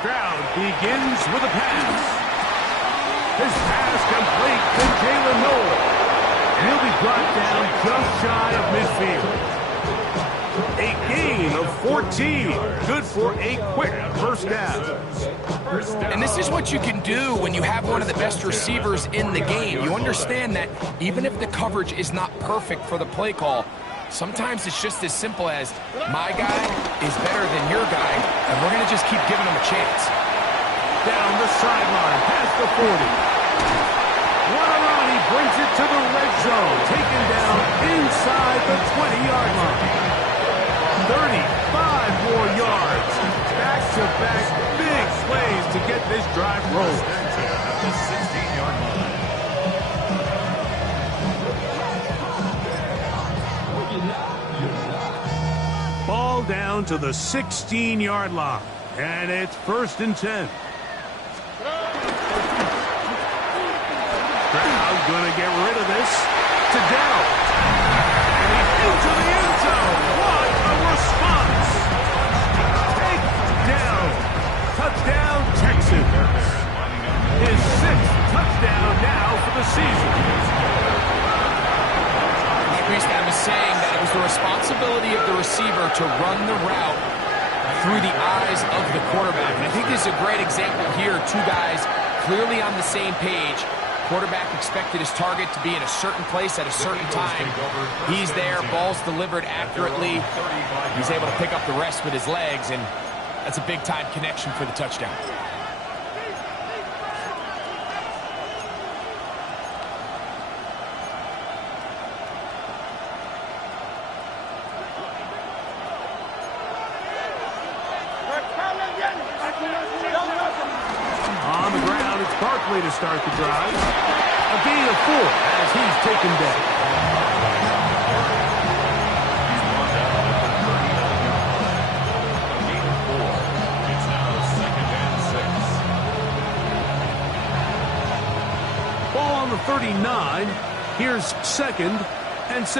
Stroud begins with a pass. His pass complete to Jalen Noel. And he'll be brought down just shy of midfield. A gain of 14. Good for a quick first down. And this is what you can do when you have one of the best receivers in the game. You understand that even if the coverage is not perfect for the play call, sometimes it's just as simple as my guy is better than your guy, and we're going to just keep giving him a chance. Down the sideline, past the 40. He brings it to the red zone, taken down inside the 20-yard line. 35 more yards. Back-to-back big plays to get this drive rolling. The 16-yard line. Ball down to the 16-yard line, and it's 1st and 10. Stroud going to get rid of this to Dell. And he's into the end zone. What a response. Take down. Touchdown, Texans. His 6th touchdown now for the season. I was saying that it was the responsibility of the receiver to run the route through the eyes of the quarterback. And I think this is a great example here. Two guys clearly on the same page. Quarterback expected his target to be in a certain place at a certain time. He's there, ball's delivered accurately. He's able to pick up the rest with his legs, and that's a big-time connection for the touchdown. On the ground, it's Barkley to start the drive. A gain of 4 as he's taken down. It's now 2nd and 6. Ball on the 39. Here's 2nd and 6.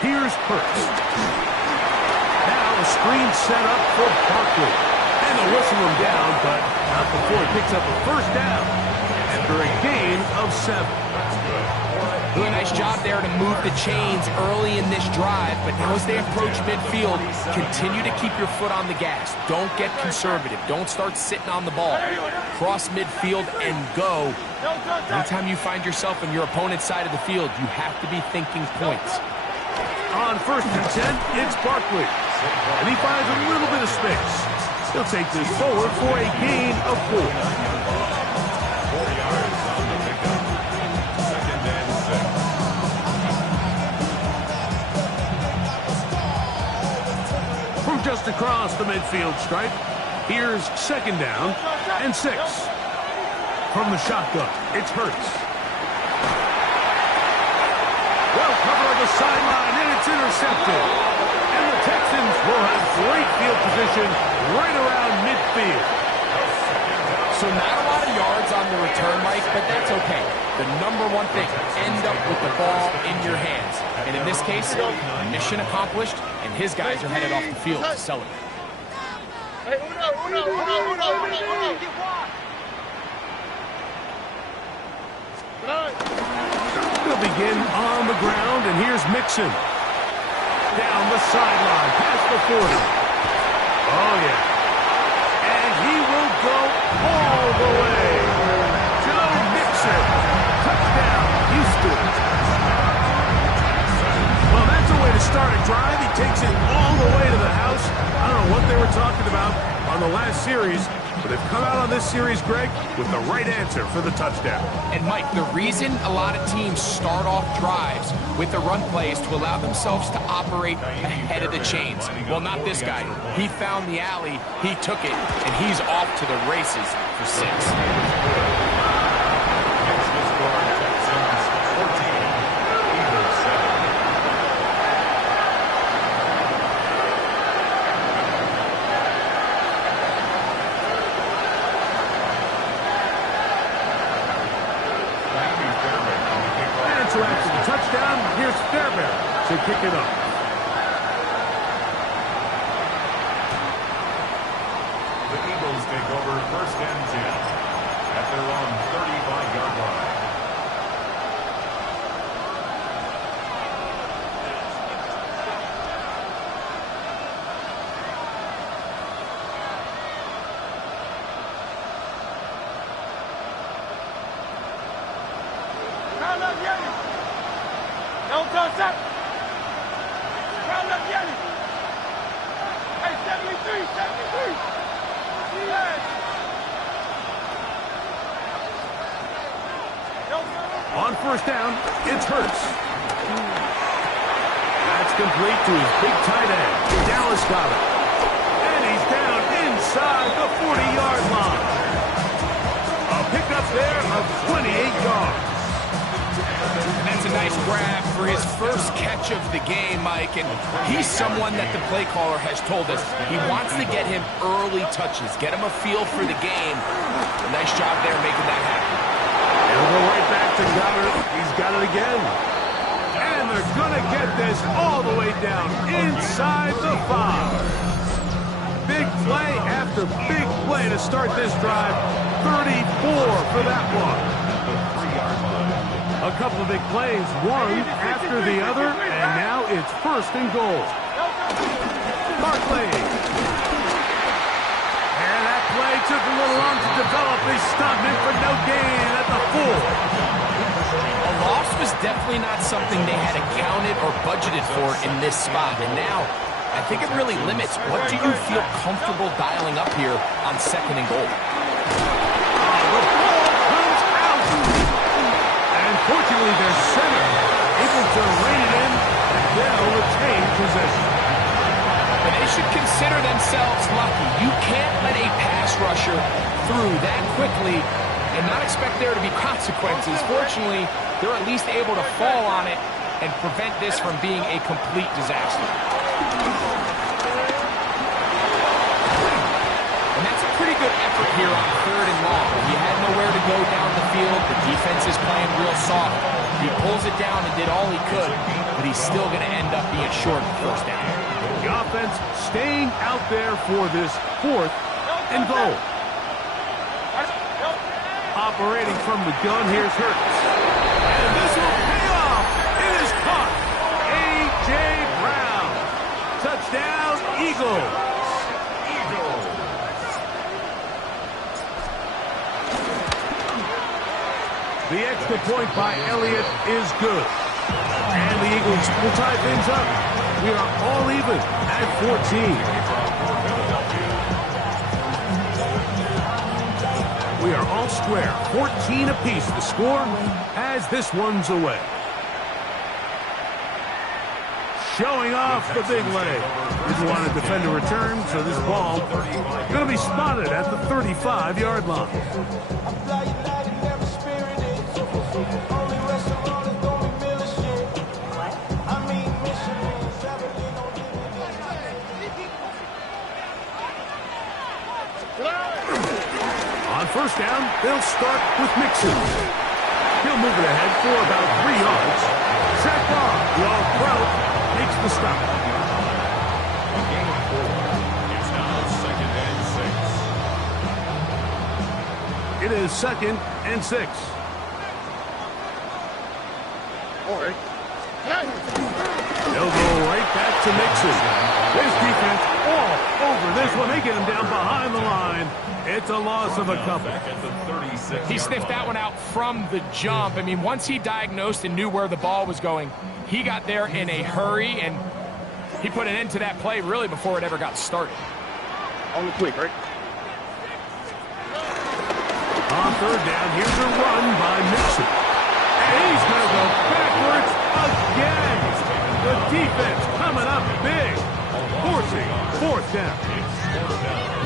Here's Hurts. Now a screen set up for Barkley. And they'll whistle him down, but not before he picks up a first down after a gain of 7. Doing a nice job there to move the chains early in this drive, but now as they approach midfield, continue to keep your foot on the gas. Don't get conservative. Don't start sitting on the ball. Cross midfield and go. Anytime you find yourself on your opponent's side of the field, you have to be thinking points. On 1st and 10, it's Barkley. And he finds a little bit of space. He'll take this forward for a gain of 4. 4 yards on the pickup. 2nd and 6. From just across the midfield stripe, here's 2nd down and 6. From the shotgun, it's Hurts. Well covered on the sideline, and it's intercepted. And the Texans will have great field position right around midfield. So not a lot of yards on the return, Mike, but that's okay. The number one thing, end up with the ball in your hands. And in this case, mission accomplished, and his guys are headed off the field to celebrate. They'll begin on the ground, and here's Mixon. Down the sideline, past the 40. Oh, yeah. And he will go all the way. Joe Mixon. Touchdown, Houston. Well, that's a way to start a drive. He takes it all the way to the house. I don't know what they were talking about on the last series, but they've come out on this series, Greg, with the right answer for the touchdown. And, Mike, the reason a lot of teams start off drives with the run play is to allow themselves to operate ahead of the chains. Well, not this guy. He found the alley, he took it, and he's off to the races for 6. So after the touchdown, here's Fairbairn to kick it off. first and 10 at their own 35-yard line. Don't touch that. Round up, Yanni. Hey, 73, 73. Yes. On first down, it's Hurts. That's complete to his big tight end. Dallas got it. And he's down inside the 40-yard line. A pickup there of 28 yards. And that's a nice grab for his first catch of the game, Mike. And he's someone that the play caller has told us he wants to get him early touches, get him a feel for the game. A nice job there making that happen. It'll go right back to Goddard. He's got it again. And they're going to get this all the way down inside the 5. Big play after big play to start this drive. 34 for that one. A couple of big plays, one after the other, and now it's first and goal. Barkley. And that play took a little long to develop. They stopped it for no gain at the 4. A loss was definitely not something they had accounted or budgeted for in this spot. And now, I think it really limits what do you feel comfortable dialing up here on second and goal. Fortunately, their center able to rein it in, and they'll retain possession. But they should consider themselves lucky. You can't let a pass rusher through that quickly and not expect there to be consequences. Fortunately, they're at least able to fall on it and prevent this from being a complete disaster. And that's a pretty good effort here on third and long. He had nowhere to go down the field. The defense is playing real soft. He pulls it down and did all he could, but he's still going to end up being short of first down. The offense staying out there for this fourth and goal. Operating from the gun, here's Hurts. And this will pay off. It is caught. A.J. Brown. Touchdown, Eagles. The extra point by Elliott is good. And the Eagles will tie things up. We are all even at 14. We are all square. 14 apiece the score as this one's away. Showing off the big leg. Didn't want to defend a return, so this ball going to be spotted at the 35-yard line. On first down, they'll start with Mixon. He'll move it ahead for about 3 yards. Zach Barr, the All-Pro, makes the stop. A gain of 4. It's now second and 6. It is second and 6. They'll go right back to Mixon. His defense all over this one. They get him down behind the line. It's a loss of a couple. He sniffed that one out from the jump. I mean, once he diagnosed and knew where the ball was going, he got there in a hurry, and he put an end to that play really before it ever got started. On the quick, right? On third down, here's a run by Mixon. And he's going to go backwards again. The defense coming up big, forcing fourth down.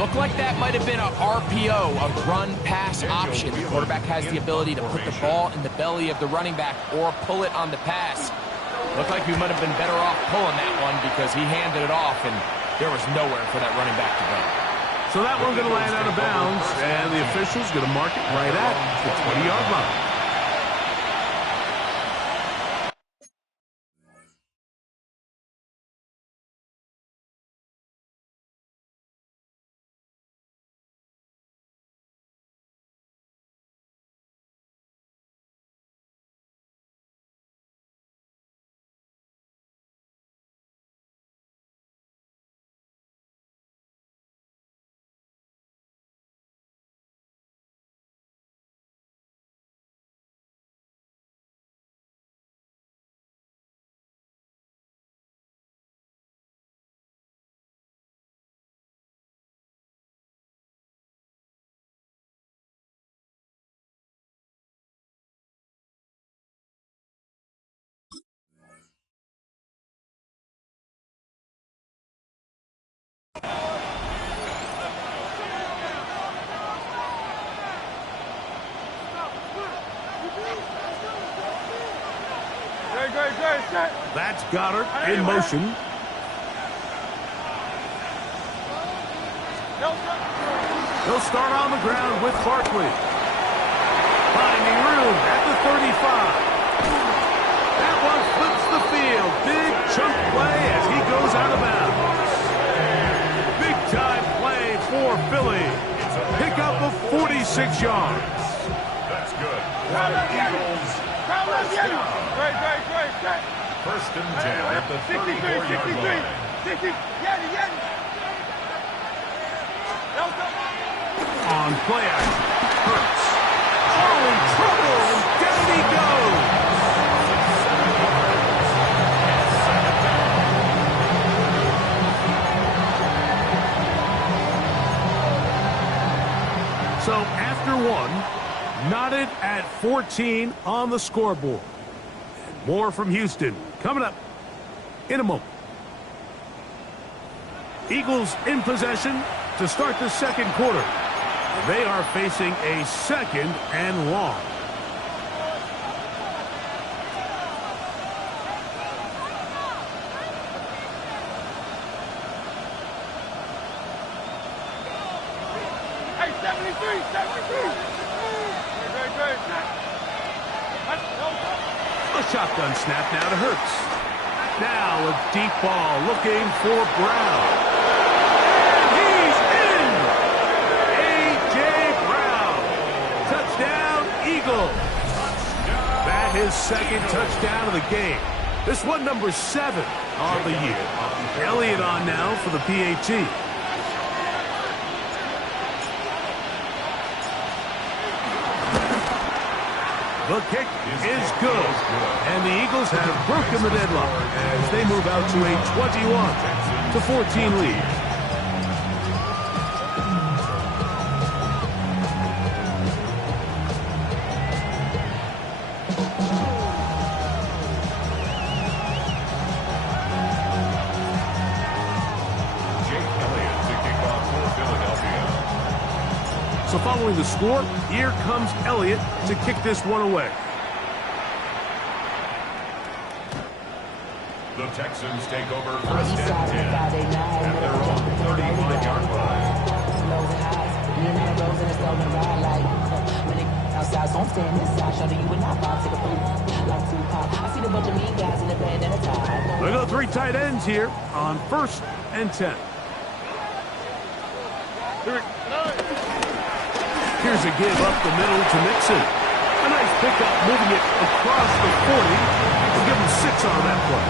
Looked like that might have been a RPO, a run-pass option. The quarterback has the ability to put the ball in the belly of the running back or pull it on the pass. Looked like he might have been better off pulling that one because he handed it off, and there was nowhere for that running back to go. So that one going to land out of bounds, and the official's going to mark it right at the 20-yard line. That's Goddard in motion. He'll start on the ground with Barkley. Finding room at the 35. That one flips the field. Big chunk play as he goes out of bounds. Big time play for Philly. Pickup of 46 yards. That's good. Eagles. First and 10 at the 34-yard line. On play action, Hurts. Oh, in trouble, and down he goes. So after one, knotted at 14 on the scoreboard. More from Houston coming up in a moment. Eagles in possession to start the second quarter. They are facing a second and long. Hey, 73. A shotgun snap now to Hurts. Now a deep ball looking for Brown. And he's in! A.J. Brown. Touchdown, Eagles. That his second touchdown of the game. This one number 7 on the year. Elliott on now for the PAT. The kick is good, and the Eagles have broken the deadlock as they move out to a 21-14 lead. Jake Elliott to kick off for Philadelphia. So following the score, here comes Elliott to kick this one away. The Texans take over first and 10 at their own 35-yard line. Look at the 3 tight ends here on first and 10. Here's a give up the middle to Mixon. A nice pickup moving it across the 40. We'll give him 6 on that play.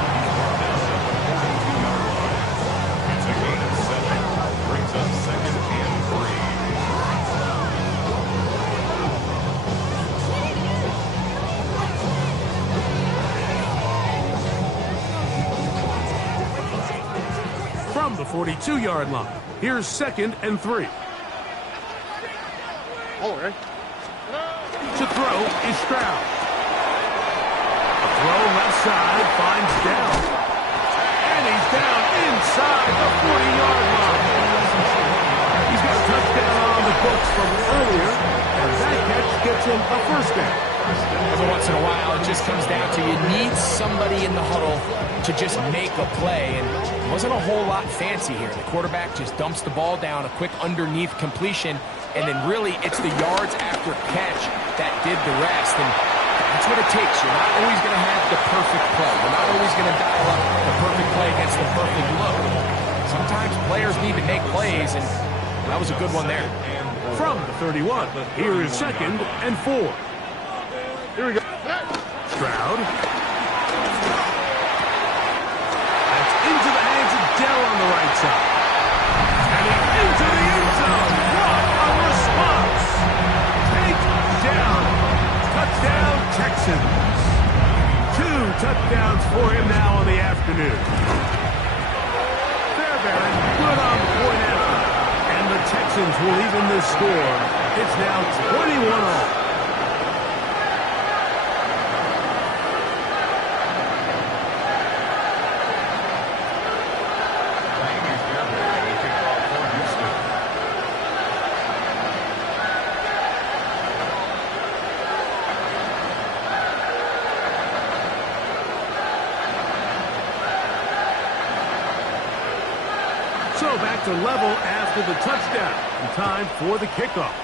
It's a gain of 7. Brings up second and 3. From the 42-yard line, here's second and 3. To throw is Stroud. A throw left side finds down. And he's down inside the 40-yard line. He's got a touchdown on the books from earlier, and that catch gets him a first down. Every once in a while, it just comes down to you need somebody in the huddle to just make a play, and it wasn't a whole lot fancy here. The quarterback just dumps the ball down, a quick underneath completion, and then really it's the yards after catch that did the rest, and that's what it takes. You're not always going to have the perfect play. You're not always going to dial up the perfect play against the perfect look. Sometimes players need to make plays, and that was a good one there. From the 31, here is second and 4. Here we go. Stroud. That's into the hands of Dell on the right side. And he's into the end zone. What a response. Takedown. Touchdown, Texans. 2 touchdowns for him now on the afternoon. Fairbairn good on the point after. And the Texans will even this score. It's now 21-all. So back to level after the touchdown. And time for the kickoff.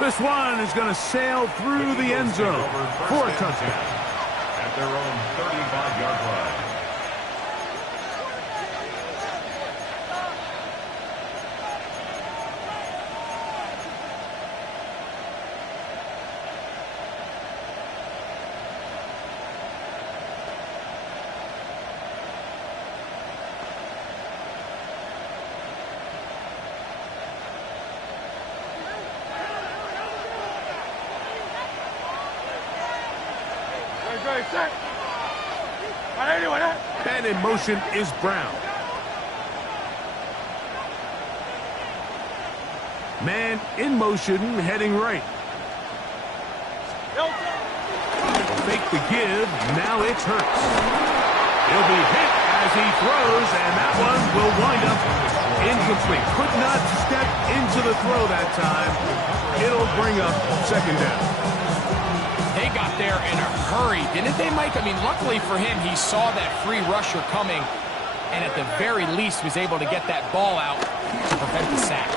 This one is going to sail through the end zone for a touchdown. At their own 35-yard line. And in motion is Brown. Man in motion, heading right. Fake the give, now it's Hurts. He'll be hit as he throws, and that one will wind up incomplete. Could not step into the throw that time. It'll bring up second down. They got there in a hurry, didn't they, Mike? I mean, luckily for him, he saw that free rusher coming, and at the very least was able to get that ball out to prevent the sack.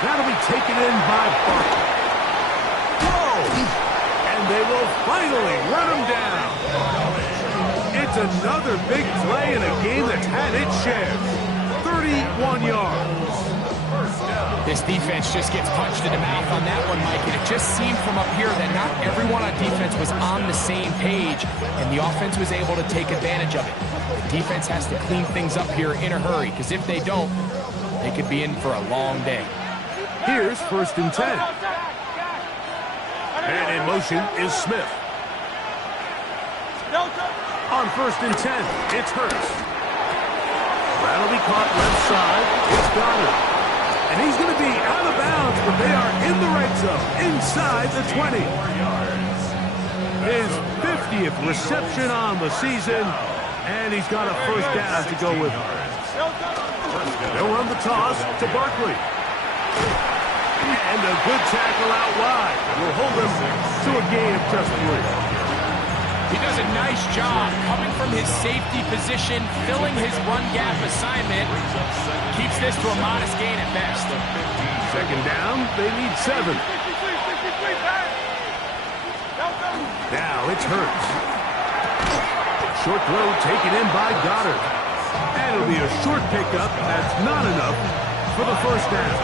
That'll be taken in by Barkley. Whoa! And they will finally run him down. It's another big play in a game that's had its share. 31 yards. This defense just gets punched in the mouth on that one, Mike, and it just seemed from up here that not everyone on defense was on the same page, and the offense was able to take advantage of it. The defense has to clean things up here in a hurry, because if they don't, they could be in for a long day. Here's 1st and 10. And in motion is Smith. On 1st and 10, it's Hurts. That'll be caught left side. It's Goddard. And he's going to be out of bounds, but they are in the right zone, inside the 20. His 50th reception on the season, and he's got a first down to go with him. They'll run the toss to Barkley. And a good tackle out wide will hold them to a gain of just 3. He does a nice job coming from his safety position, filling his run gap assignment. Keeps this to a modest gain at best. Second down, they need 7. Now it's Hurts. Short throw taken in by Goddard. And it'll be a short pickup. That's not enough for the first down.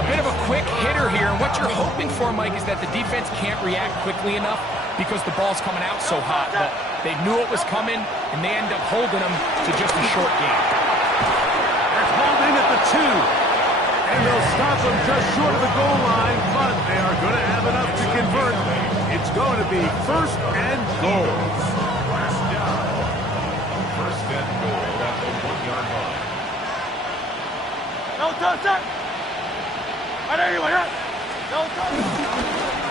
A bit of a quick hitter here. And what you're hoping for, Mike, is that the defense can't react quickly enough because the ball's coming out so hot. But they knew it was coming, and they end up holding them to just a short gain. That's holding at the 2. And they'll stop them just short of the goal line, but they are going to have enough to convert. It's going to be 1st and goal. First and goal at the 1-yard line. No touch.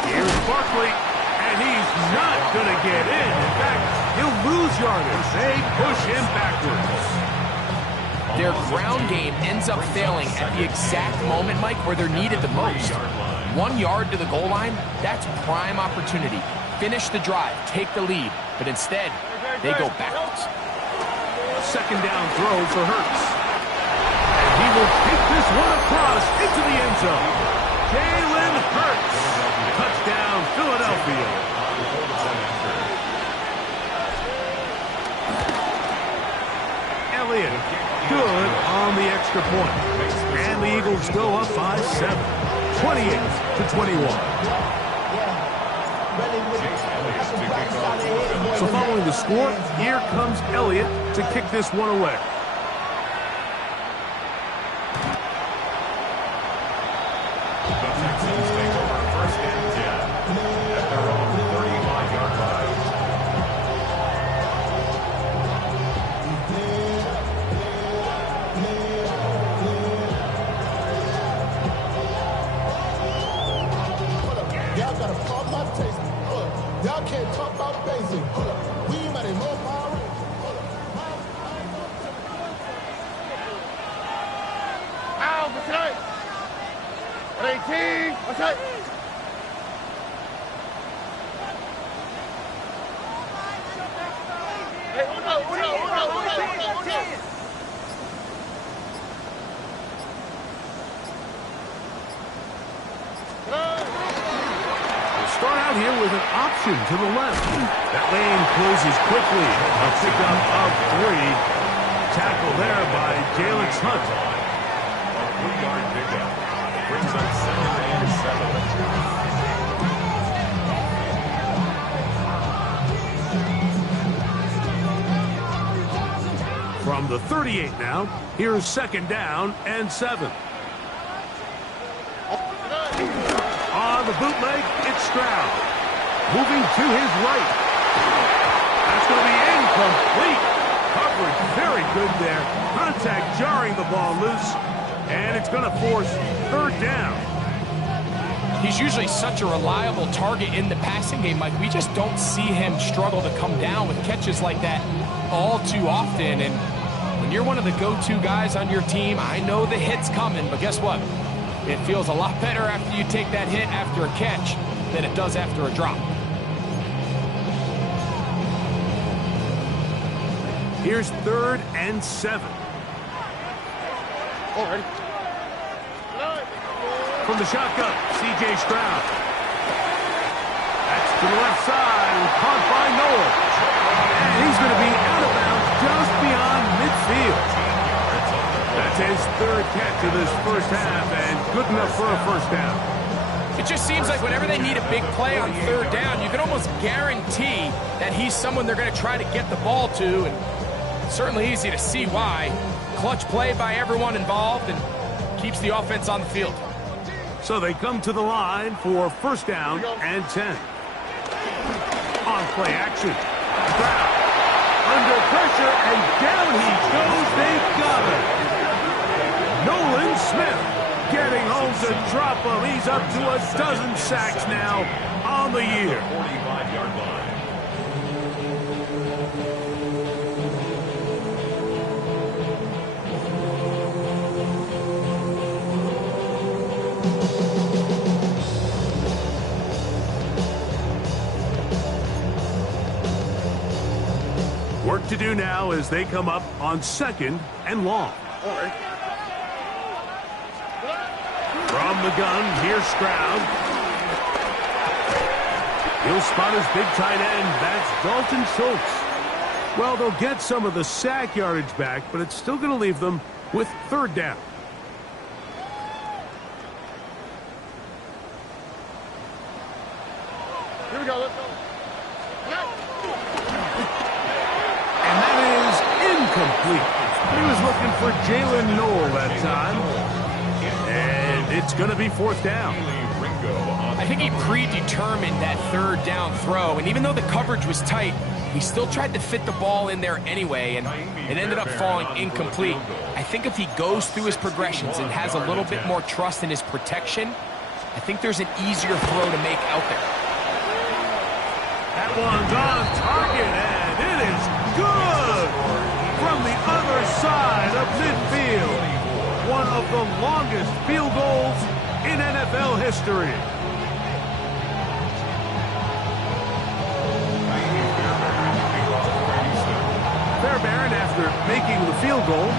Here's Barkley, and he's not going to get in. In fact, he'll lose yardage. They push him backwards. Their ground game ends up failing at the exact moment, Mike, where they're needed the most. 1 yard to the goal line, that's prime opportunity. Finish the drive, take the lead, but instead, they go backwards. Second down throw for Hurts. And he will kick this one across into the end zone. Jalen Hurts. Touchdown, Philadelphia. Elliott, good on the extra point. And the Eagles go up by 7. 28-21. So following the score, here comes Elliott to kick this one away. The Texans take over 1st and 10 at their own 35-yard line. Y'all gotta pump my taste. Y'all can't talk about basic. We ain't ready no power. Ow, what's that? 18, what's that? Hey, Start out here with an option to the left. That lane closes quickly. A pickup of 3. Tackle there by Jalen Hunt. A 3-yard pickup. Brings up 2nd and 7. From the 38 now, here's 2nd down and 7. On the bootleg, it's Stroud. Moving to his right. That's going to be incomplete. Coverage very good there. Contact jarring the ball loose. And it's going to force 3rd down. He's usually such a reliable target in the passing game, Mike. We just don't see him struggle to come down with catches like that all too often. And when you're one of the go-to guys on your team, I know the hit's coming, but guess what? It feels a lot better after you take that hit after a catch than it does after a drop. Here's 3rd and 7. Already. From the shotgun, C.J. Stroud. That's to the left side, caught by Noel. And he's going to be out of bounds just beyond midfield. That's his 3rd catch of this first half, and good enough for a 1st down. It just seems like whenever they need a big play on 3rd down, you can almost guarantee that he's someone they're going to try to get the ball to, and it's certainly easy to see why. Clutch play by everyone involved and keeps the offense on the field. So they come to the line for 1st down and 10. On play action. Stroud under pressure, and down he goes. They got it. Nolan Smith getting home to drop him. He's up to a dozen sacks now on the year. 45-yard line. Work to do now as they come up on 2nd and long. From the gun, here's Stroud. He'll spot his big tight end. That's Dalton Schultz. Well, they'll get some of the sack yardage back, but it's still going to leave them with 3rd down. Here we go. Let's go. And that is incomplete. He was looking for Jalen Noel that time. And it's going to be 4th down. I think he predetermined that 3rd down throw, and even though the coverage was tight, he still tried to fit the ball in there anyway, and it ended up falling incomplete. I think if he goes through his progressions and has a little bit more trust in his protection, I think there's an easier throw to make out there. That one's on target, and it is good from the other side of midfield. One of the longest field goals in NFL history. Fairbairn, after making the field goal,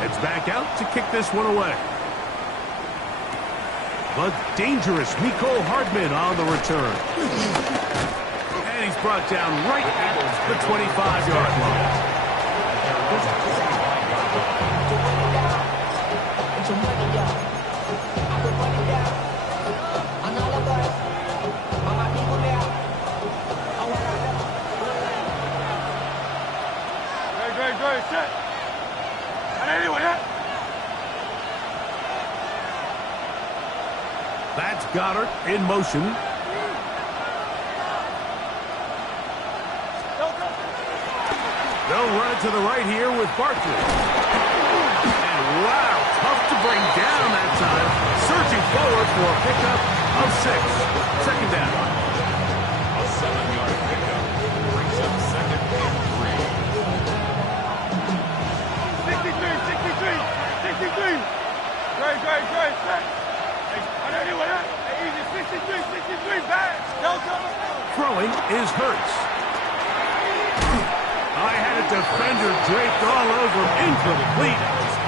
heads back out to kick this one away. The dangerous Mecole Hardman on the return. And he's brought down right at the 25-yard line. Set. And anyone hit? That's Goddard in motion. They'll run it to the right here with Barkley. And wow, tough to bring down that time. Surging forward for a pickup of 6. 2nd down. A 7-yard pickup brings up 2nd and 63. Great. Set. And anyone hit? Easy. 63. Back. Delta. Throwing is Hurts. I had a That defender draped all over him. Incomplete.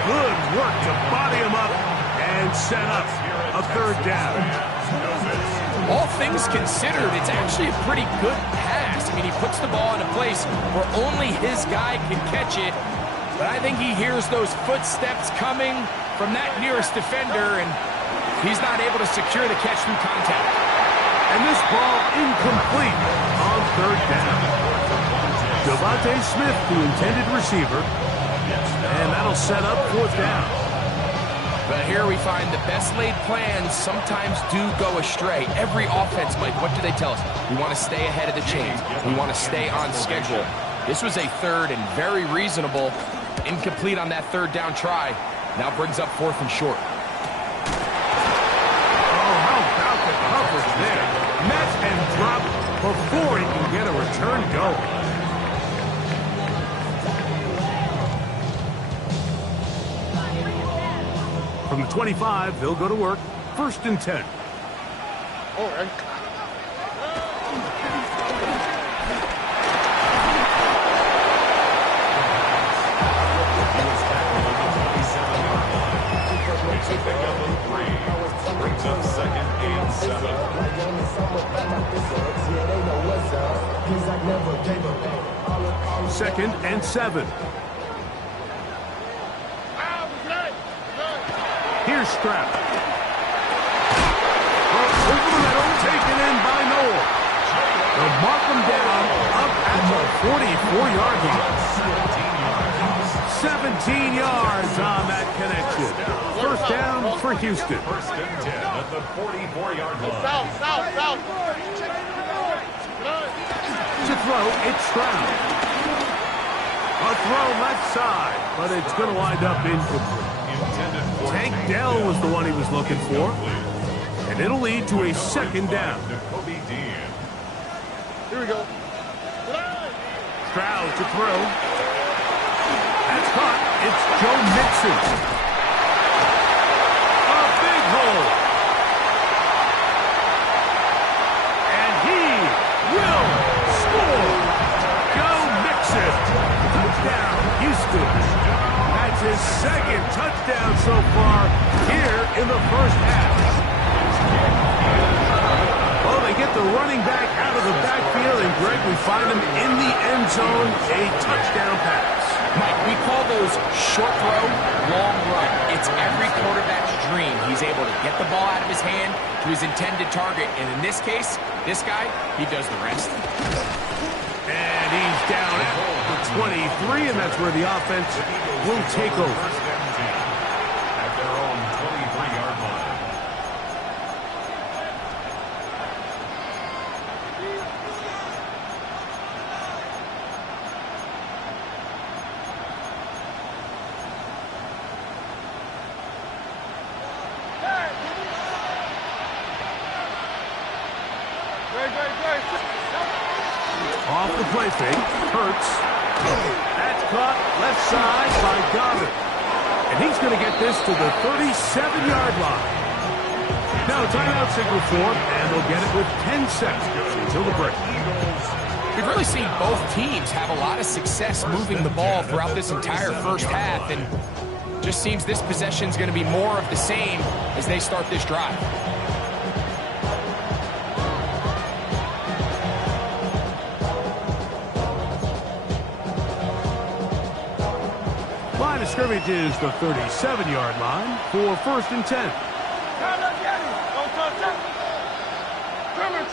Good work to body him up and set up a third down. All things considered, it's actually a pretty good pass. I mean, he puts the ball in a place where only his guy can catch it. But I think he hears those footsteps coming from that nearest defender, and he's not able to secure the catch through contact. And this ball incomplete on third down. Devontae Smith, the intended receiver, and that'll set up fourth down. But here we find the best laid plans sometimes do go astray. Every offense, Mike, what do they tell us? We want to stay ahead of the chains. We want to stay on schedule. This was a third and very reasonable. Incomplete on that third down try. Now brings up fourth and short. Oh, how about the coverage there? Met and drop before he can get a return going. From the 25, they'll go to work. First and 10. All right. Makes a pickup of 3. Brings up second and 7. Second and 7. Here's Stroud. Over the middle, taken in by Noel. They'll mark him down up at the 44-yard line. 17 yards on that connection. First down for Houston. First and 10 at the 44-yard line. South. To throw, it's Stroud. A throw left side, but it's going to wind up incomplete. Tank Dell was the one he was looking for. And it'll lead to a second down. Here we go. Stroud to throw. That's caught. It's Joe Mixon. A big hole. And he will score. Joe Mixon. Touchdown, Houston. That's his second touchdown so far here in the first half. Well, they get the running back out of the backfield, and Greg, we find him in the end zone, a touchdown pass. Mike, we call those short throw, long run. It's every quarterback's dream. He's able to get the ball out of his hand to his intended target, and in this case, this guy, he does the rest. And he's down at the 23, and that's where the offense will take over. At their own 23-yard line. Off the play fake, Hurts. That's caught left side by Goddard. And he's going to get this to the 37-yard line. Now a timeout signal form, and they'll get it with 10 seconds until the break. We've really seen both teams have a lot of success moving the ball throughout this entire first half, and just seems this possession is going to be more of the same as they start this drive. Line of scrimmage is the 37-yard line for first and 10. Don't touch it. Trim it.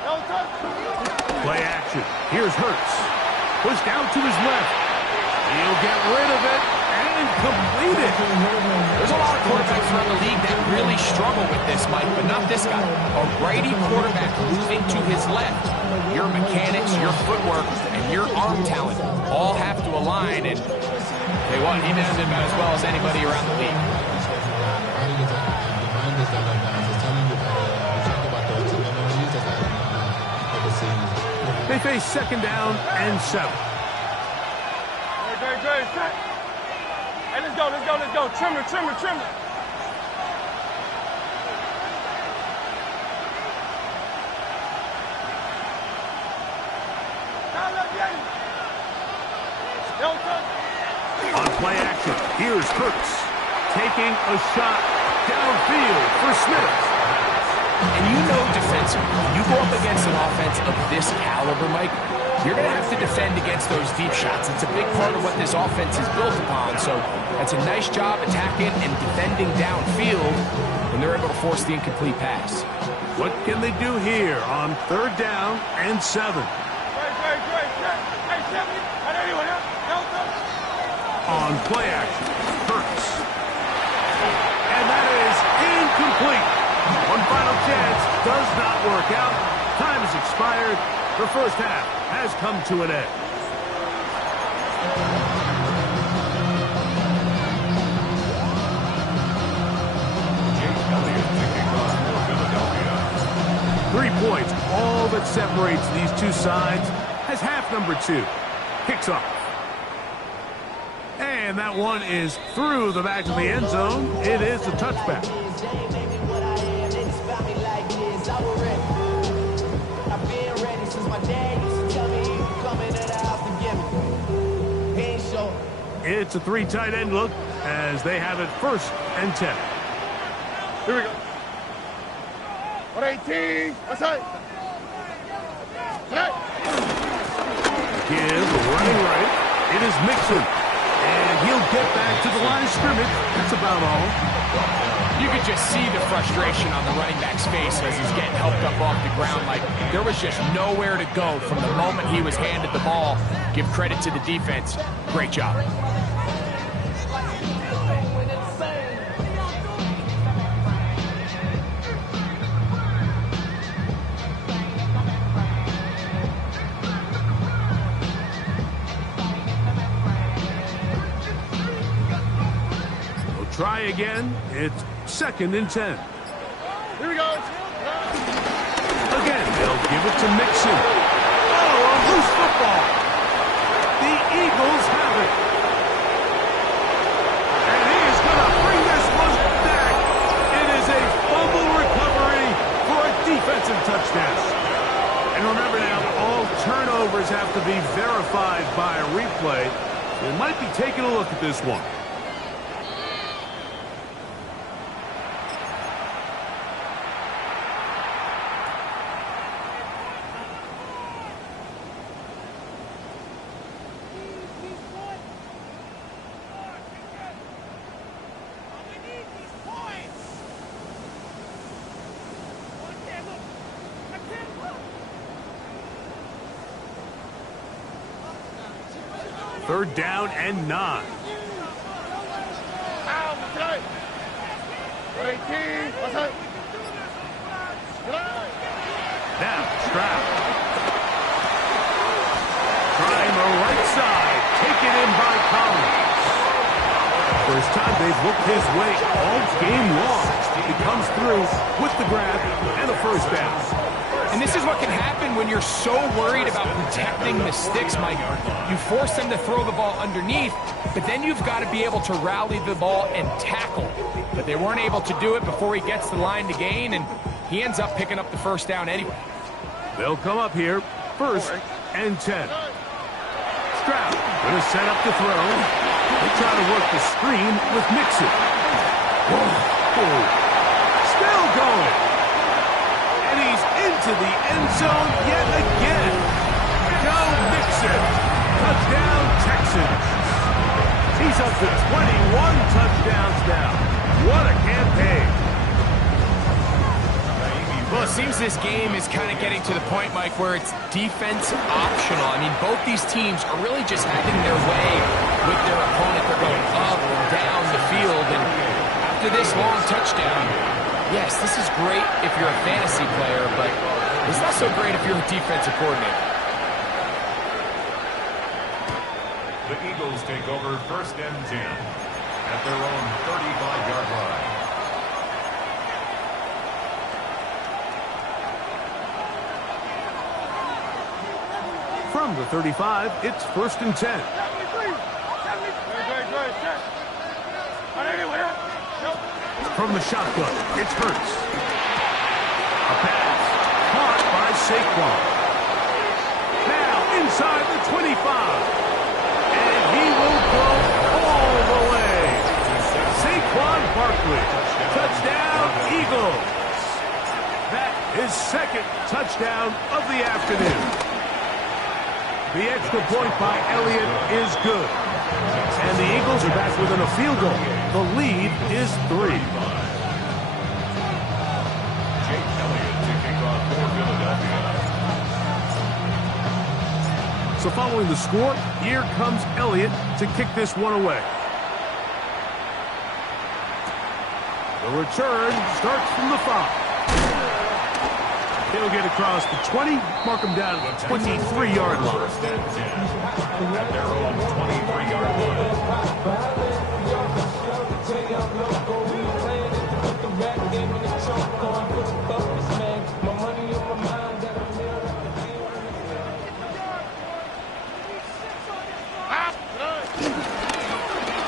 Don't touch it. Play action. Here's Hurts. Pushed out to his left. He'll get rid of it and complete it. There's a lot of quarterbacks around the league that really struggle with this, Mike, but not this guy. A righty quarterback moving to his left. Your mechanics, your footwork, and your arm talent all have to align, and hey, what, he does it about as well as anybody around the league. They face second down and 7. Great. Hey, let's go. Trim it. On play action, here's Hurts taking a shot downfield for Smith. And you know defensively, you go up against an offense of this caliber, Mike, you're going to have to defend against those deep shots. It's a big part of what this offense is built upon. So that's a nice job attacking and defending downfield when they're able to force the incomplete pass. What can they do here on 3rd down and 7? On play action, Hurts. And that is incomplete. One final chance does not work out. Time has expired. The first half has come to an end. Chase Elliott taking on for Philadelphia. 3 points, all that separates these two sides, as half number 2 kicks off. And that one is through the back of the end zone. It is a touchback. It's a 3 tight end look as they have it 1st and 10. Here we go. 118. What's that? Give running right. It is Mixon. And he'll get back to the line of scrimmage. That's about all. You could just see the frustration on the running back's face as he's getting helped up off the ground. Like, there was just nowhere to go from the moment he was handed the ball. Give credit to the defense. Great job. Try again. It's 2nd and 10. Here we go. Again, they'll give it to Mixon. Oh, a loose football. The Eagles have it. And he is going to bring this one back. It is a fumble recovery for a defensive touchdown. And remember now, all turnovers have to be verified by a replay. They might be taking a look at this one. Third down and 9. 118. What's that? Now, Stroud. Trying the right side. Taken in by Collins. First time they've looked his way all game long. He comes through with the grab and a first down. And this is what can happen when you're so worried about protecting the sticks, Mike. You force them to throw the ball underneath, but then you've got to be able to rally the ball and tackle. But they weren't able to do it before he gets the line to gain, and he ends up picking up the first down anyway. They'll come up here, 1st and 10. Stroud going to set up the throw. They try to work the screen with Mixon. Whoa. Still going. And he's into the end zone yet again. Go Mixon. Touchdown, Texans. He's up to 21 touchdowns now. What a campaign. Well, it seems this game is kind of getting to the point, Mike, where it's defense optional. I mean, both these teams are really just having their way with their opponent. They're going up and down the field. And after this long touchdown, yes, this is great if you're a fantasy player, but it's not so great if you're a defensive coordinator. The Eagles take over 1st and 10 at their own 35-yard line. From the 35, it's 1st and 10. From the shotgun, it's Hurts. A pass caught by Saquon. Now inside the Eagles. That is second touchdown of the afternoon. The extra point by Elliott is good. And the Eagles are back within a field goal. The lead is 3. Jake Elliott to kick off for Philadelphia. So following the score, here comes Elliott to kick this one away. The return starts from the 5. He'll get across the 20, mark him down at the 23-yard line. First and 10 at their own 23-yard line.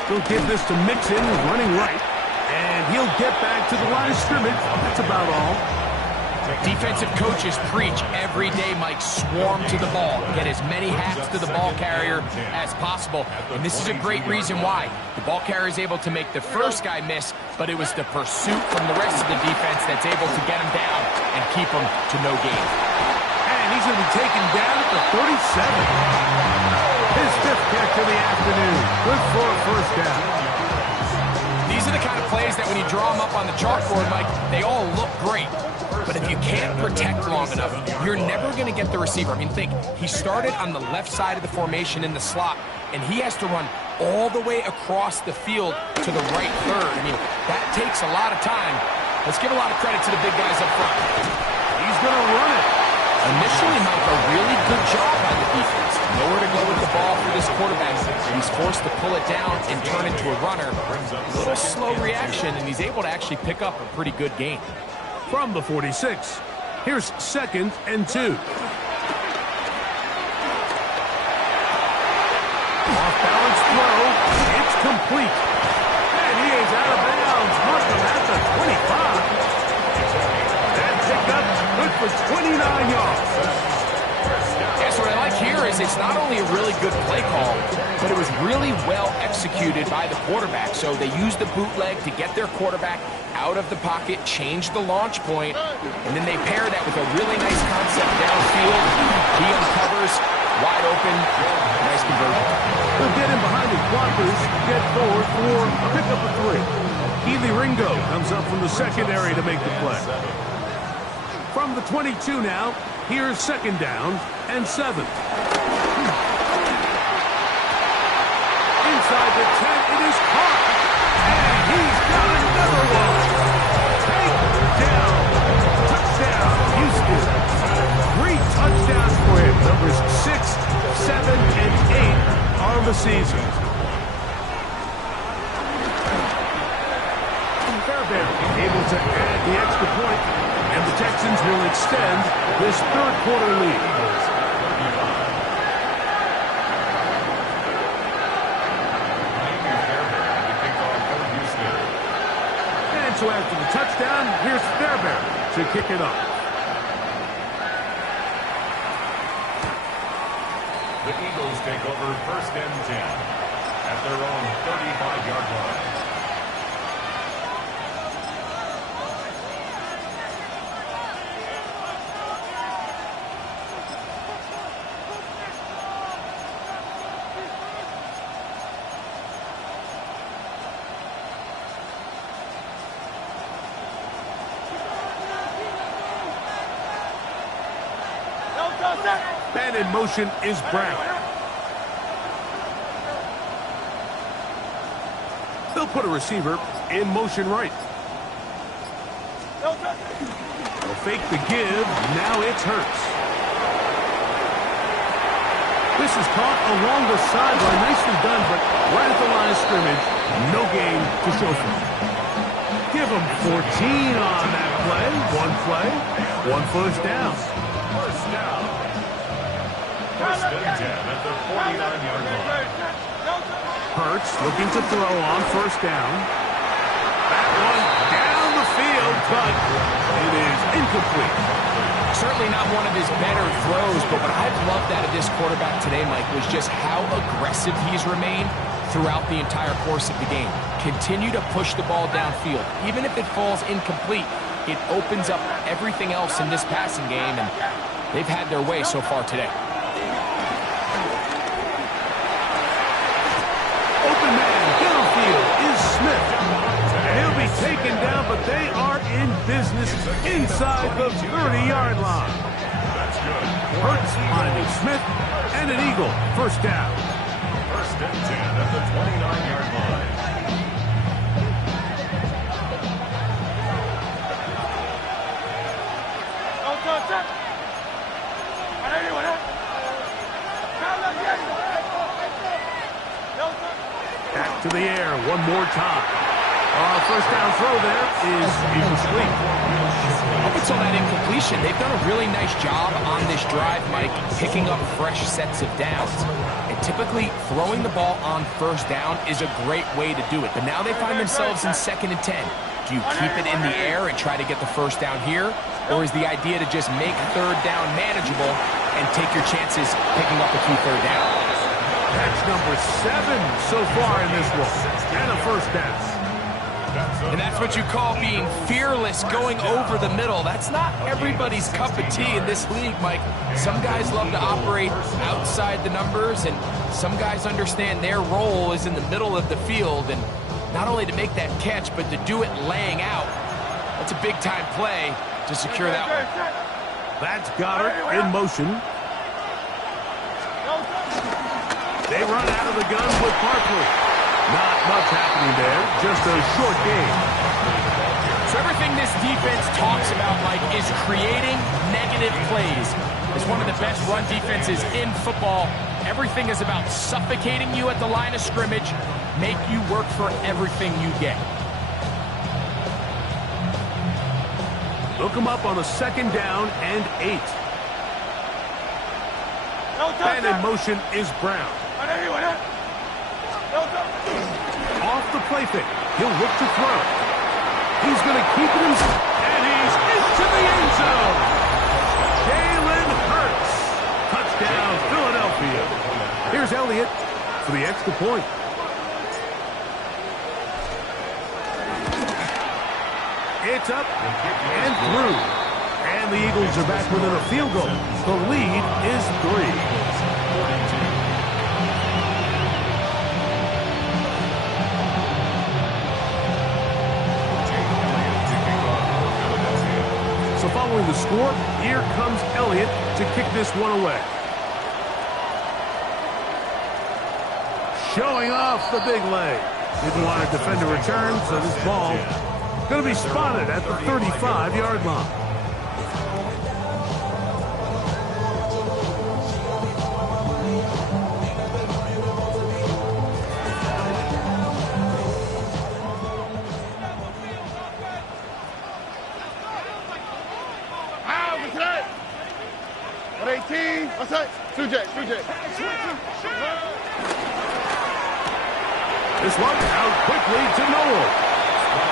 He'll give this to Mixon, who's running right. And he'll get back to the line of scrimmage. That's about all. Defensive coaches preach every day, Mike, swarm to the ball. Get as many hats to the ball carrier as possible. And this is a great reason why. The ball carrier is able to make the first guy miss, but it was the pursuit from the rest of the defense that's able to get him down and keep him to no gain. And he's going to be taken down at the 37. His 5th catch of the afternoon. Good for a first down. These are the kind of plays that when you draw them up on the chalkboard, Mike, they all look great. But if you can't protect long enough, you're never going to get the receiver. I mean, think, he started on the left side of the formation in the slot, and he has to run all the way across the field to the right third. I mean, that takes a lot of time. Let's give a lot of credit to the big guys up front. He's going to run it. Initially, Mike, a really good job by the defense. Nowhere to go with the ball for this quarterback. He's forced to pull it down and turn into a runner. A little slow reaction, and he's able to actually pick up a pretty good gain. From the 46, here's 2nd and 2. Off-balance throw, it's complete. And he is out of bounds, mark him at the 25. That picked up, good for 29 yards. Yeah, so what I like here is it's not only a really good play call, but it was really well executed by the quarterback. So they used the bootleg to get their quarterback out of the pocket, change the launch point, and then they pair that with a really nice concept downfield. He uncovers, wide open, nice conversion. They'll get him behind the blockers, get forward for a pickup of 3. Keely Ringo comes up from the secondary to make the play. From the 22 now, here's 2nd down and 7. Inside the 10, it is caught. And he's got another one. Takedown. Touchdown, Houston. 3 touchdowns for him. Numbers 6, 7, and 8 on the season. Fairbairn able to add the extra point, and the Texans will extend this 3rd quarter lead. And so after the touchdown, here's Fairbairn to kick it off. The Eagles take over 1st and 10 at their own 35-yard line. And in motion is Brown. They'll put a receiver in motion right. They'll fake the give. Now it's Hurts. This is caught along the sideline. Nicely done, but right at the line of scrimmage. No gain to show for it. Give them 14 on that play. 1 first down. First down. 1st and 10 at the 49-yard line. Hurts looking to throw on 1st down. That one down the field, but it is incomplete. Certainly not one of his better throws, but what I've loved out of this quarterback today, Mike, was just how aggressive he's remained throughout the entire course of the game. Continue to push the ball downfield. Even if it falls incomplete, it opens up everything else in this passing game, and they've had their way so far today. Open man, downfield is Smith. He'll be taken down, but they are in business inside the 30-yard line. Hurts finding Smith, and an Eagle, first down. First and 10 at the 29-yard line. Back to the air one more time. First down throw there is incomplete. Up until that incompletion, they've done a really nice job on this drive, Mike, picking up fresh sets of downs. And typically, throwing the ball on first down is a great way to do it. But now they find themselves in 2nd and 10. Do you keep it in the air and try to get the first down here? Or is the idea to just make third down manageable and take your chances picking up a key third down? Catch number 7 so far in this one. And a first down. And that's what you call being fearless, going over the middle. That's not everybody's cup of tea in this league, Mike. Some guys love to operate outside the numbers, and some guys understand their role is in the middle of the field, and not only to make that catch, but to do it laying out. That's a big-time play to secure that one. That's Goddard in motion. They run out of the gun with Barkley. Not much happening there, just a short game. So everything this defense talks about, Mike, is creating negative plays. It's one of the best run defenses in football. Everything is about suffocating you at the line of scrimmage, make you work for everything you get. Look him up on a 2nd down and 8. And in motion is Brown. Off the play fake. He'll look to throw. He's going to keep it himself, and he's into the end zone. Jalen Hurts. Touchdown, Philadelphia. Here's Elliott for the extra point. It's up and through. And the Eagles are back within a field goal. The lead is 3. So following the score, here comes Elliott to kick this one away. Showing off the big leg. Didn't want to defend a return, so this ball going to be spotted at the 35-yard line. This one out quickly to Noel.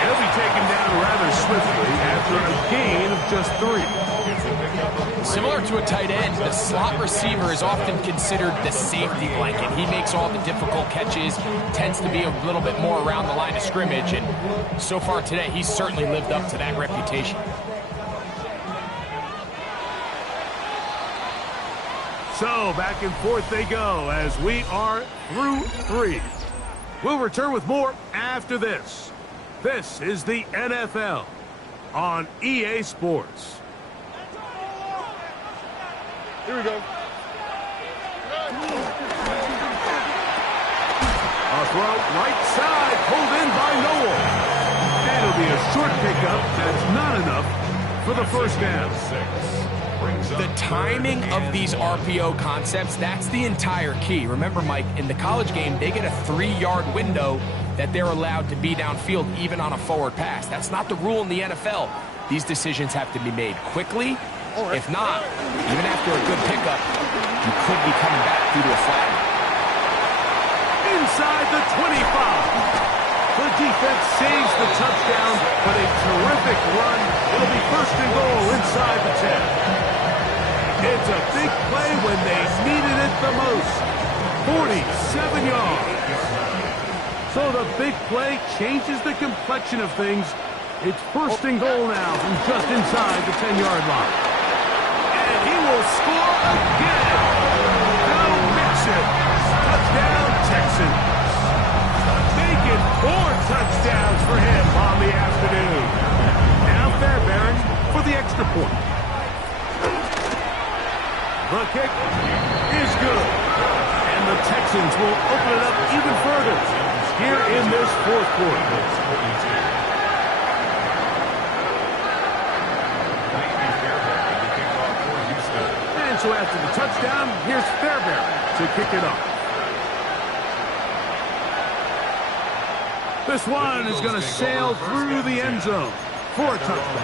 He'll be taken down rather swiftly after a gain of just 3. Similar to a tight end, the slot receiver is often considered the safety blanket. He makes all the difficult catches, tends to be a little bit more around the line of scrimmage, and so far today, he's certainly lived up to that reputation. So back and forth they go as we are through 3. We'll return with more after this. This is the NFL on EA Sports. Here we go. A throw right side, pulled in by Noel. And it'll be a short pickup that's not enough for the first down. The timing of these RPO concepts, that's the entire key. Remember, Mike, in the college game, they get a 3-yard window that they're allowed to be downfield even on a forward pass. That's not the rule in the NFL. These decisions have to be made quickly. If not, even after a good pickup, you could be coming back due to a flag. Inside the 25. The defense saves the touchdown, but a terrific run. It'll be 1st and goal inside the 10. It's a big play when they needed it the most. 47 yards. So the big play changes the complexion of things It's first and goal now from just inside the 10-yard line. And he will score again. Now Mixon. Touchdown, Texans. Make it 4 touchdowns for him on the afternoon. Now Fairbairn for the extra point. The kick is good. And the Texans will open it up even further here in this fourth quarter. And so after the touchdown, here's Fairbairn to kick it off. This one is going to sail through the end zone for a touchdown.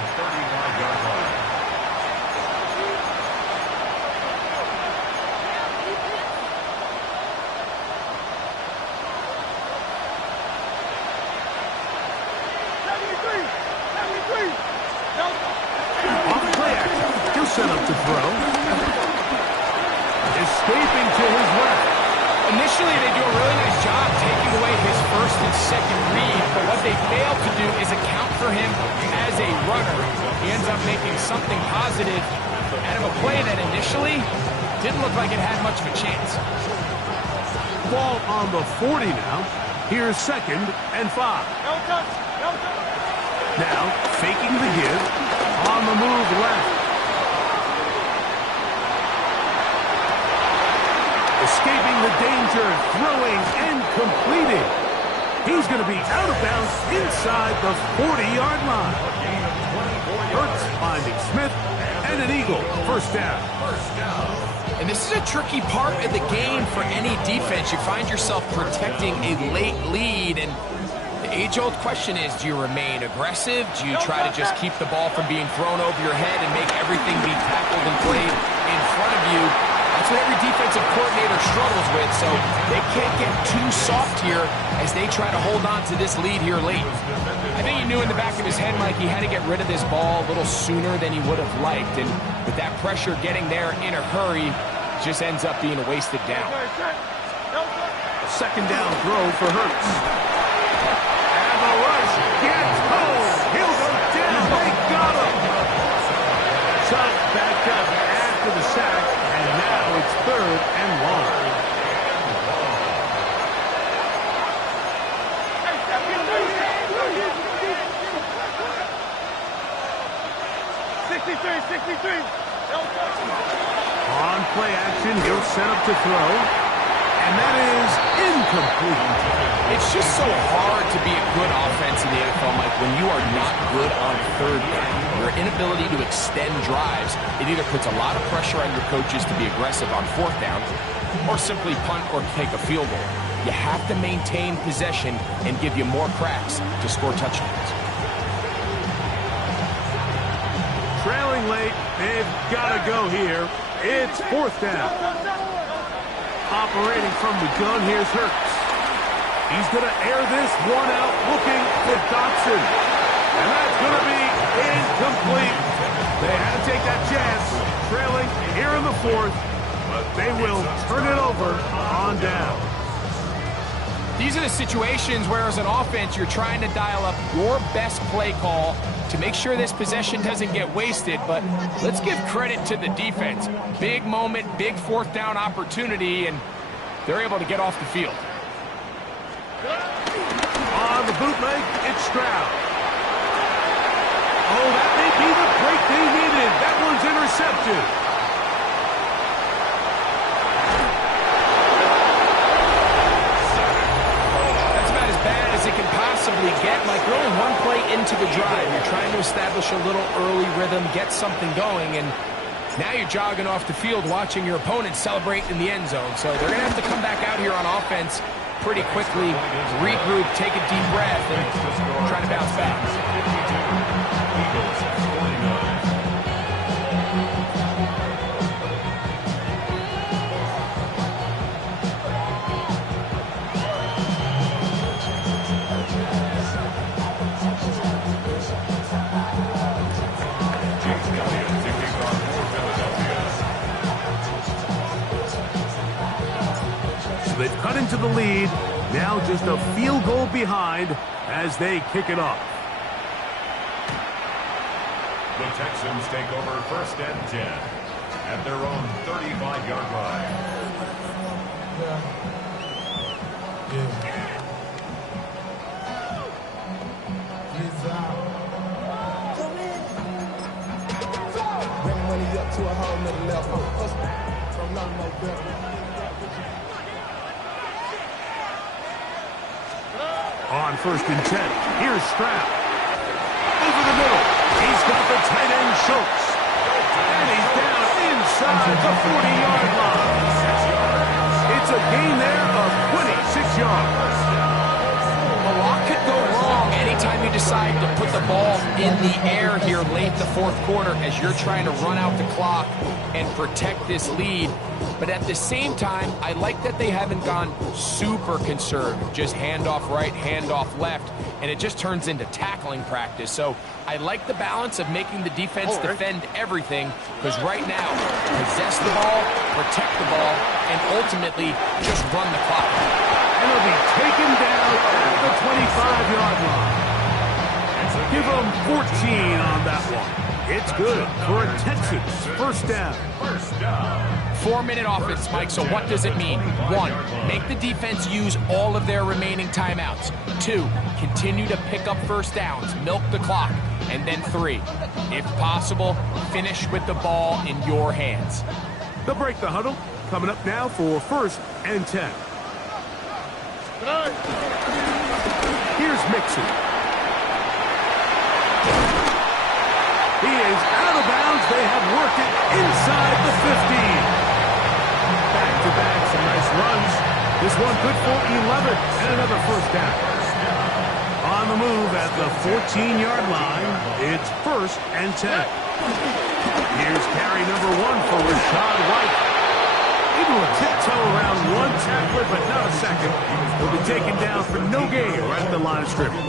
Off play action, he'll set up to throw. Escaping to his left. Initially, they do a really nice job taking away his first and second read, but what they fail to do is account for him as a runner. He ends up making something positive out of a play that initially didn't look like it had much of a chance. Ball on the 40 now. Here's 2nd and 5. Now, faking the give. On the move left. Escaping the danger, throwing and completing. He's going to be out of bounds inside the 40-yard line. Hurts finding Smith, and an Eagle. First down. And this is a tricky part of the game for any defense. You find yourself protecting a late lead, and the age-old question is, do you remain aggressive? Do you try to just keep the ball from being thrown over your head and make everything be tackled and played in front of you? That's what every defensive coordinator struggles with, so they can't get too soft here as they try to hold on to this lead here late. I think he knew in the back of his head, Mike, he had to get rid of this ball a little sooner than he would have liked, and with that pressure getting there in a hurry, it just ends up being a wasted down. Second down throw for Hurts. And the rush gets home. He'll go down. They got him. Shot back up after the sack, and now it's 3rd and long. On play action, he'll set up to throw. And that is incomplete. It's just so hard to be a good offense in the NFL, Mike, when you are not good on 3rd down. Your inability to extend drives, it either puts a lot of pressure on your coaches to be aggressive on 4th down or simply punt or take a field goal. You have to maintain possession and give you more cracks to score touchdowns. Trailing late, they've got to go here. It's 4th down. Operating from the gun, here's Hurts. He's going to air this one out, looking for Dotson. And that's going to be incomplete. They had to take that chance, trailing here in the 4th, but they will turn it over on down. These are the situations where, as an offense, you're trying to dial up your best play call to make sure this possession doesn't get wasted, but let's give credit to the defense. Big moment, big 4th down opportunity, and they're able to get off the field. On the bootleg, it's Stroud. Oh, that may be the break they needed. That one's intercepted. That's about as bad as it can possibly get. Like, you're only one play into the drive. You're trying to establish a little early rhythm, get something going, and now you're jogging off the field watching your opponent celebrate in the end zone. So they're going to have to come back out here on offense pretty quickly, regroup, take a deep breath, and try to bounce back. They've cut into the lead. Now just a field goal behind as they kick it off. The Texans take over 1st and 10 at their own 35-yard line. Bring money up to a whole nother level. From nothing no better. On 1st and 10, here's Stroud. Over the middle, he's got the tight end Schultz. And he's down inside the 40-yard line. It's a gain there of 26 yards. A lot could go wrong anytime you decide to put the ball in the air here late in the 4th quarter as you're trying to run out the clock and protect this lead. But at the same time, I like that they haven't gone super conservative, just handoff right, handoff left, and it just turns into tackling practice. So I like the balance of making the defense defend everything, because right now, possess the ball, protect the ball, and ultimately just run the clock. And he'll be taken down at the 25-yard line. Give him 14 on that one. It's good for a Texans 1st down. 4-minute offense, Mike, so what does it mean? 1, make the defense use all of their remaining timeouts. 2, continue to pick up 1st downs, milk the clock. And then 3, if possible, finish with the ball in your hands. They'll break the huddle. Coming up now for 1st and 10. Here's Mixon. He is out of bounds. They have worked it inside the 15. Back-to-back, some nice runs. This one good for 11 and another 1st down. On the move at the 14-yard line, it's 1st and 10. Here's carry number 1 for Rashad White. Able to tiptoe around one tackler, but not a second. He'll be taken down for no gain right at the line of scrimmage.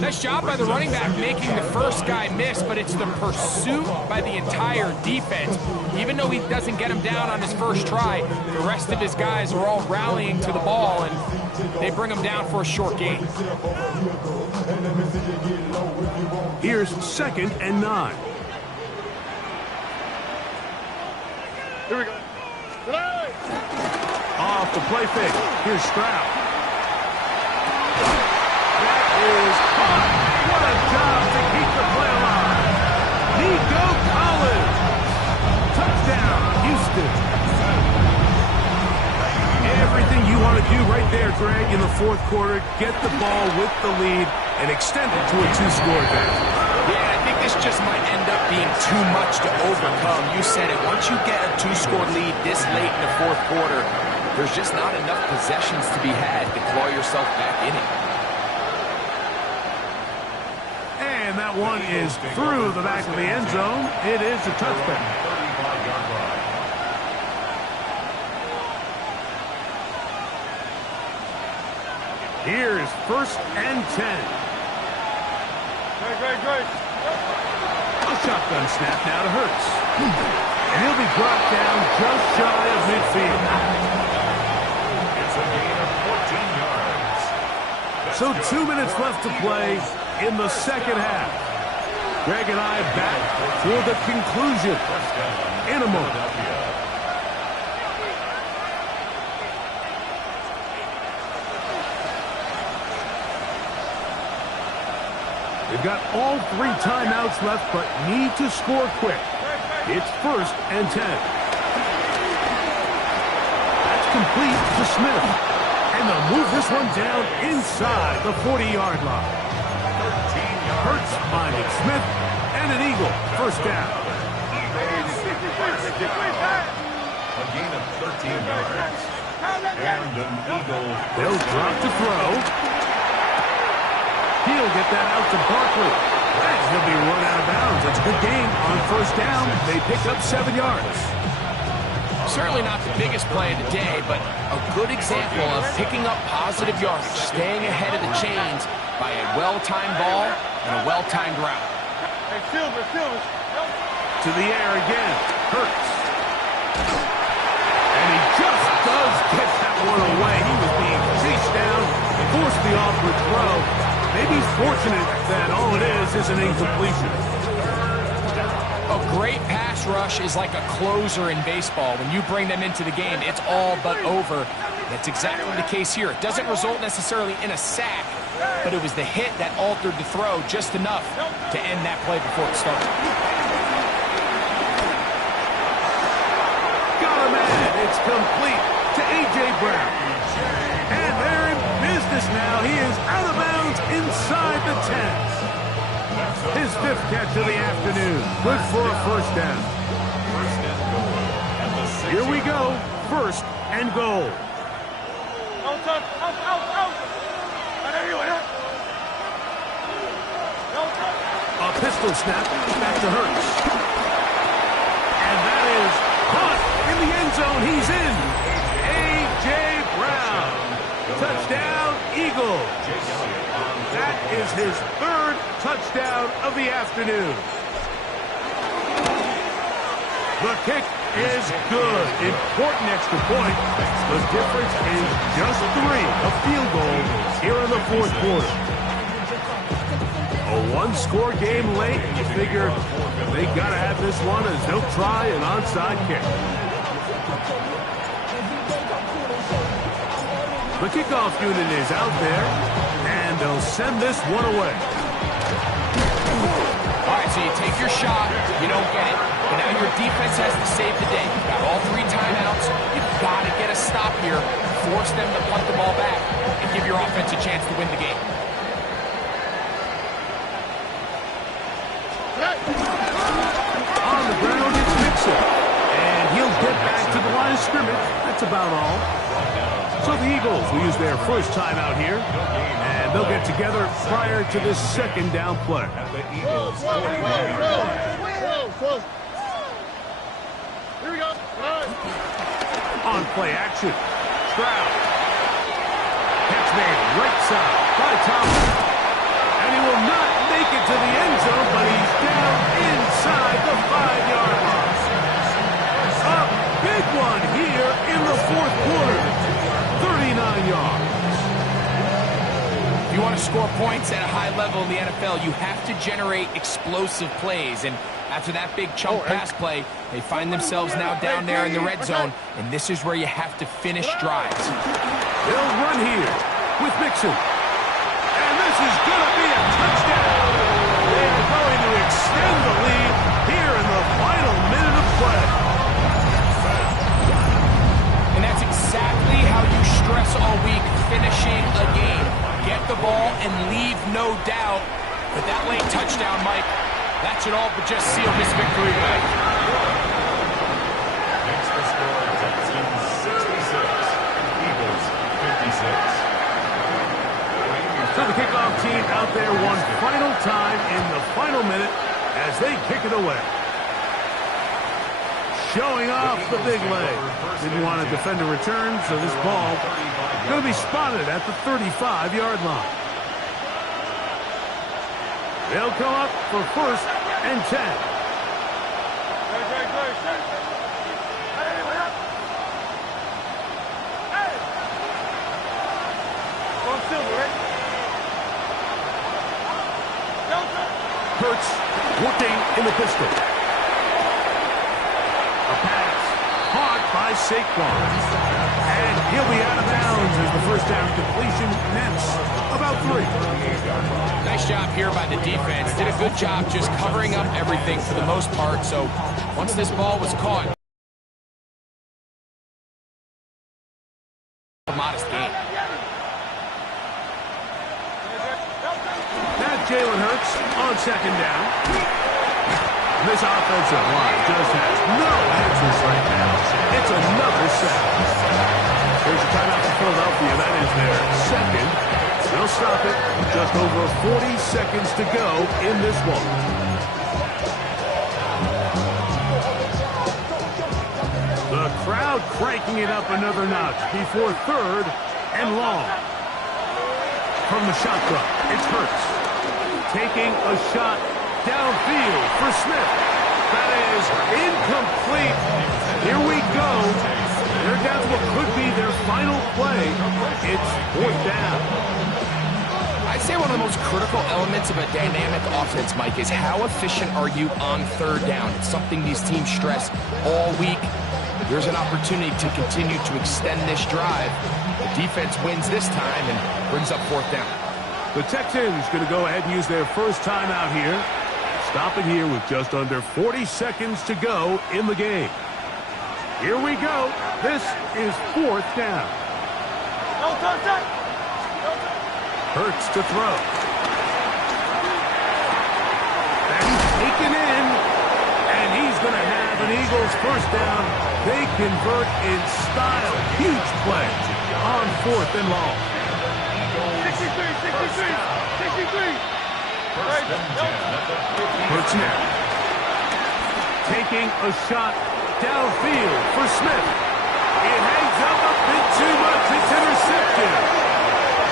Nice job by the running back making the first guy miss, but it's the pursuit by the entire defense. Even though he doesn't get him down on his first try, the rest of his guys are all rallying to the ball, and they bring him down for a short gain. Here's 2nd and 9. Here we go. Off the play fake. Here's Stroud. That is caught. What a job to keep the play alive. Nico Collins. Touchdown, Houston. Everything you want to do right there, Greg, in the 4th quarter. Get the ball with the lead and extend it to a 2-score advantage. Yeah, I think this just might end up being too much to overcome. You said it. Once you get a 2-score lead this late in the 4th quarter, there's just not enough possessions to be had to claw yourself back in it. And that one is through the back of the end zone. It is a touchback. 35-yard line. Here's 1st and 10. Great. A shotgun snap now to Hurts. And he'll be brought down just shy of midfield. It's a gain of 14 yards. So 2 minutes left to play in the 2nd half. Greg and I back for the conclusion in a moment. They've got all 3 timeouts left, but need to score quick. It's 1st and 10. That's complete to Smith. And they'll move this one down inside the 40-yard line. Hurts finding Smith, and an eagle. 1st down. A gain of 13 yards. And an eagle. They'll drop to throw. He'll get that out to Barkley. And he'll be run out of bounds. It's a good game on 1st down. They pick up 7 yards. Certainly not the biggest play of the day, but a good example of picking up positive yardage, staying ahead of the chains by a well-timed ball and a well-timed route. Hey, Silver. To the air again. Hurts. And he just does get that one away. He was being chased down, forced the awkward throw. Maybe he's fortunate that all it is an incompletion. Great pass rush is like a closer in baseball. When you bring them into the game, it's all but over. That's exactly the case here. It doesn't result necessarily in a sack, but it was the hit that altered the throw just enough to end that play before it started. Got a man. It's complete to A.J. Brown. And they're in business now. He is out of bounds inside the 10. His 5th catch of the afternoon. Good for a first down. First and goal. At the 6. Here we go. First and goal. Don't touch. Out, out, out. Don't touch. A pistol snap back to Hurts. And that is caught in the end zone. He's in. A.J. Brown. Touchdown, Eagles. That is his 3rd touchdown of the afternoon. The kick is good. Important extra point. The difference is just 3. A field goal here in the 4th quarter. A 1-score game late. You figure they got to have this one as they'll try an onside kick. The kickoff unit is out there, and they'll send this one away. All right, so you take your shot, you don't get it. But now your defense has to save the day. You've got all 3 timeouts. You've got to get a stop here, force them to punt the ball back, and give your offense a chance to win the game. On the ground, it's Mixon. And he'll get back to the line of scrimmage. That's about all. So the Eagles will use their first timeout here. And they'll get together prior to this 2nd down play. At the Eagles' 49. Here we go. On play action, Stroud. Catch made right side by Thomas. And he will not make it to the end zone, but he's down inside the 5-yard line. A big one here in the 4th quarter. 39 yards. If you want to score points at a high level in the NFL, you have to generate explosive plays. And after that big chunk pass play, they find themselves now down there in the red zone, and this is where you have to finish drives. They'll run here with Mixon. And this is going to be a touchdown. They are going to extend the lead here in the final minute of play. And that's exactly how you stress all week, finishing a game. Get the ball and leave no doubt. But that late touchdown, Mike, that should all but just seal this victory away. Next to score, Texans 66, Eagles 56. So the kickoff team out there one final time in the final minute as they kick it away. Showing off the big leg. Didn't want to defend a return, so this ball going to be spotted at the 35-yard line. They'll come up for 1st and 10. Hurts working in the pistol. A pass caught by Saquon. And he'll be out of bounds as the first down completion nets about 3. Nice job here by the defense. Did a good job just covering up everything for the most part. So once this ball was caught, a modest gain. Now Jalen Hurts on 2nd down. This offensive line just has no answers right now. It's another sack. Here's a timeout for Philadelphia. That is their 2nd. They'll stop it. Just over 40 seconds to go in this one. The crowd cranking it up another notch before 3rd and long. From the shotgun, it's Hurts. Taking a shot downfield for Smith. That is incomplete. Here we go. They're down to what could be their final play. It's 4th down. I'd say one of the most critical elements of a dynamic offense, Mike, is how efficient are you on third down? It's something these teams stress all week. There's an opportunity to continue to extend this drive. The defense wins this time and brings up fourth down. The Texans going to go ahead and use their first timeout here. Stopping here with just under 40 seconds to go in the game. Here we go. This is fourth down. Hurts to throw. That's taken in. And he's going to have an Eagles first down. They convert in style. Huge play on fourth and long. 63. Hurts now. Taking a shot downfield for Smith. It hangs up a bit too much. It's intercepted.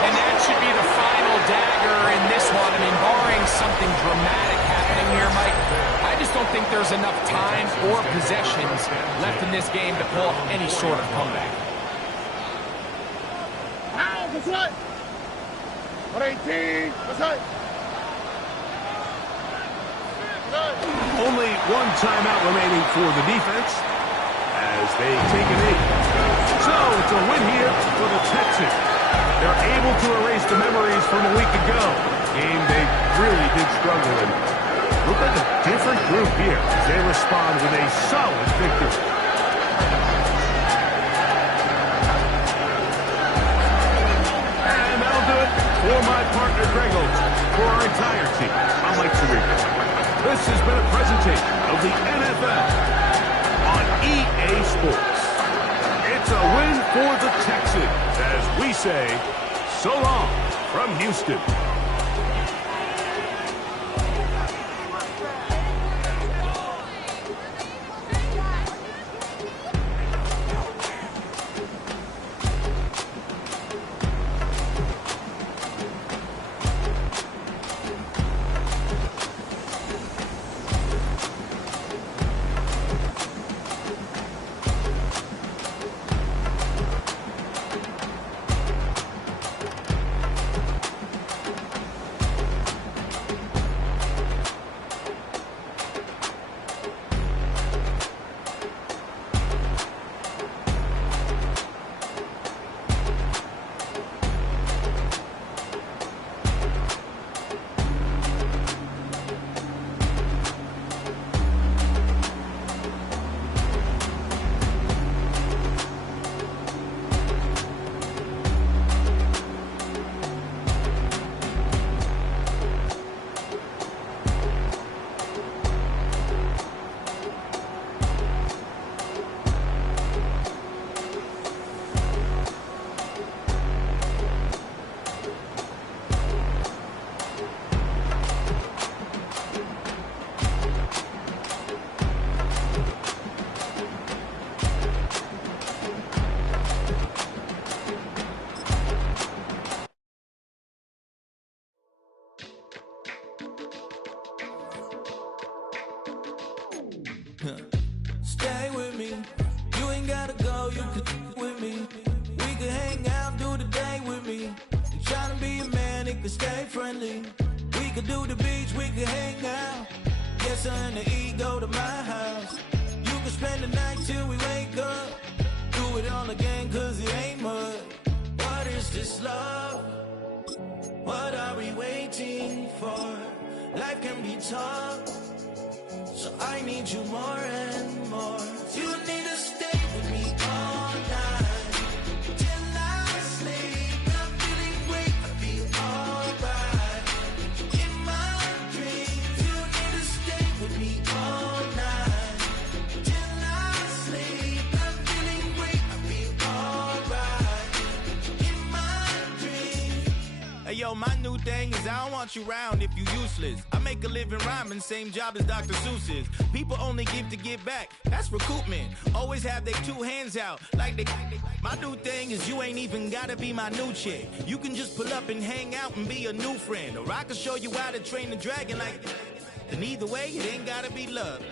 And that should be the final dagger in this one. I mean, barring something dramatic happening here, Mike, I just don't think there's enough time or possessions left in this game to pull off any sort of comeback. Now, what's right? 118, what's right? Only one timeout remaining for the defense as they take a knee. So it's a win here for the Texans. They're able to erase the memories from a week ago. Game they really did struggle in. Look like a different group here as they respond with a solid victory. And that'll do it for my partner Greg Olson. For our entire team, I'm Mike Sirica. This has been a presentation of the NFL on EA Sports. It's a win for the Texans as we say, so long from Houston. Stay with me. You ain't gotta go, you could with me. We could hang out, do the day with me. You tryna be a man, it could stay friendly. We could do the beach, we could hang out. Yes, I and the E go to my house. You could spend the night till we wake up. Do it all again, cause it ain't mud. What is this love? What are we waiting for? Life can be tough, so I need you more and more. You need to stay with me all night till I sleep. I'm feeling great, I feel alright. In my dreams, you need to stay with me all night till I sleep. I'm feeling great, I feel alright. In my dreams. Hey yo, my new thing is I don't want you around if you useless. I make a living rhyming, same job as Dr. Seuss's. People only give to give back, that's recoupment. Always have their two hands out, like they. My new thing is you ain't even gotta be my new chick. You can just pull up and hang out and be a new friend. Or I can show you how to train the dragon like. And either way, it ain't gotta be love.